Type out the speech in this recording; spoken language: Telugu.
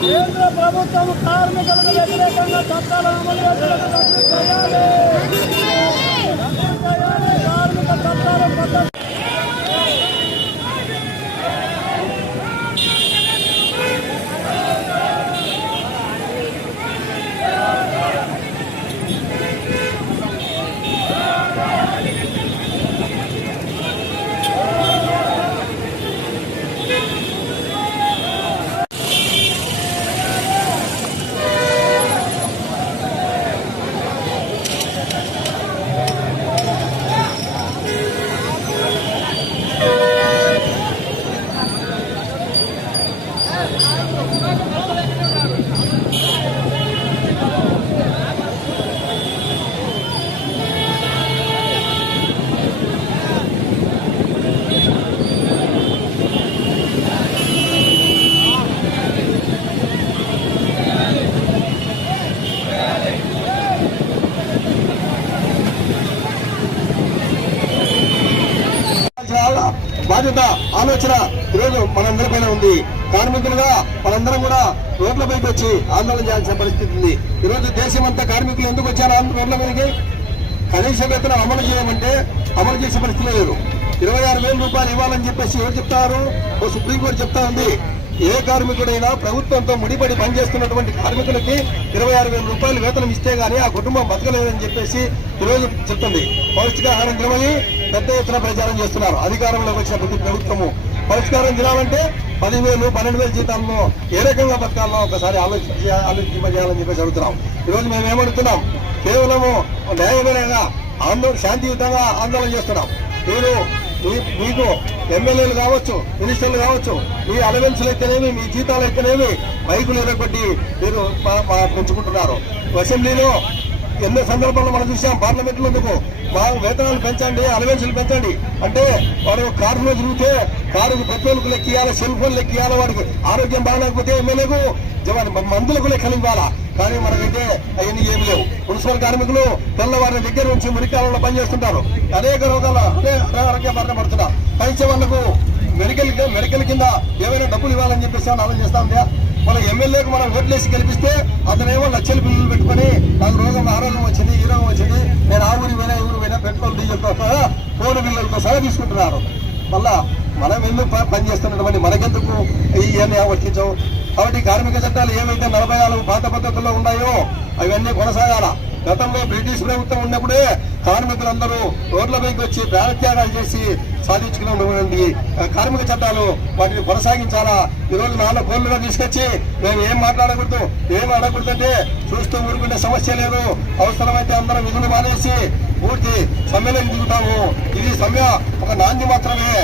కేంద్ర ప్రభుత్వం కార్మికులకు వ్యతిరేకంగా చట్టాలను అమలు చేయాలి. కార్మిక చట్టాలు కొత్త బాధ్యత ఆలోచన ఈరోజు మనందరిపైన ఉంది. కార్మికులుగా మనందరం కూడా రోడ్లపైకి వచ్చి ఆందోళన చేయాల్సిన పరిస్థితి ఉంది. ఈరోజు దేశం అంతా కార్మికులు ఎందుకు వచ్చారు రోడ్ల మీదకి? కనీస వేతనం అమలు చేయమంటే అమలు చేసే పరిస్థితి లేదు. 26,000 రూపాయలు ఇవ్వాలని చెప్పేసి ఎవరు చెప్తారు? ఓ సుప్రీంకోర్టు చెప్తా ఉంది. ఏ కార్మికుడైనా ప్రభుత్వంతో ముడిపడి పనిచేస్తున్నటువంటి కార్మికులకి 26,000 రూపాయలు వేతనం ఇస్తే గానీ ఆ కుటుంబం బతకలేదని చెప్పేసి ఈరోజు చెప్తుంది. పౌష్టికాహారం తినమని పెద్ద ఎత్తున ప్రచారం చేస్తున్నారు అధికారంలోకి వచ్చిన ప్రతి ప్రభుత్వము. పౌష్టికారం తినాలంటే 10,000, 12,000 జీతాలను ఏ రకంగా బతకాలో ఒకసారి ఆలోచింపజేయాలని చెప్పేసి అడుగుతున్నాం. ఈరోజు మేము ఏమడుగుతున్నాం? కేవలము న్యాయపరంగా శాంతియుతంగా ఆందోళన చేస్తున్నాం. మీకు ఎమ్మెల్యేలు కావచ్చు, మినిస్టర్లు కావచ్చు, మీ అలవెన్సులు అయితేనేమి, మీ జీతాలు అయితేనేమి మైకులు ఎరగొట్టి మీరు పెంచుకుంటున్నారు. అసెంబ్లీలో ఎన్నో సందర్భాల్లో మనం చూసాం. పార్లమెంట్లో మా వేతనాలు పెంచండి, అలవెన్సులు పెంచండి అంటే వాడు కారులో తిరిగితే కారుకు పెట్రోల్కు లెక్కియాలి, సెల్ ఫోన్ లెక్కియాలి, వాడికి ఆరోగ్యం బాగాలేకపోతే ఎమ్మెల్యేకు మందులకు లెక్కలు ఇవ్వాలా. కానీ మనకైతే అవన్నీ ఏమి లేవు. మున్సిపల్ కార్మికులు తెల్లవారి దగ్గర నుంచి మురికాలంలో పనిచేస్తుంటారు. అనేక రోగాల అనారోగ్య బారిన పడుతున్నారు. కనీసం వాళ్ళకు మెడికల్ కింద ఏమైనా డబ్బులు ఇవ్వాలని చెప్పేసి ఆలోచన చేస్తా ఉందా? మన ఎమ్మెల్యేకు మనం ఓట్లేసి గెలిపిస్తే అతనేమో లక్షల బిల్లులు పెట్టుకుని నాకు ఆరోగ్యం వచ్చింది, ఈ రోగం వచ్చింది, నేను ఆ ఊరి పోయినా ఈ ఊరు పోయినా పెట్రోల్ డీజిల్తో సహా ఫోన్ బిల్లులతో సహా తీసుకుంటున్నారు. మళ్ళా మనం ఎందుకు పనిచేస్తున్నటువంటి మనకెందుకు ఇవన్నీ వర్తించవు? కాబట్టి కార్మిక చట్టాలు ఏవైతే 44 పాత పద్ధతుల్లో ఉన్నాయో అవన్నీ కొనసాగాల. గతంలో బ్రిటిష్ ప్రభుత్వం ఉన్నప్పుడే కార్మికులందరూ రోడ్లపైకి వచ్చి ప్రాణత్యాగాలు చేసి సాధించుకున్నటువంటి కార్మిక చట్టాలు వాటిని కొనసాగించాలా. ఈరోజు 4 కోళ్లుగా తీసుకొచ్చి మేము ఏం మాట్లాడకూడదు, ఏం అడగకూడదంటే చూస్తూ ఊరుకునే సమస్య లేదు. అవసరమైతే అందరం విధులు మానేసి పూర్తి సమ్మెలోకి దిగుతాము. ఇది సమ్మె ఒక నాంది మాత్రమే.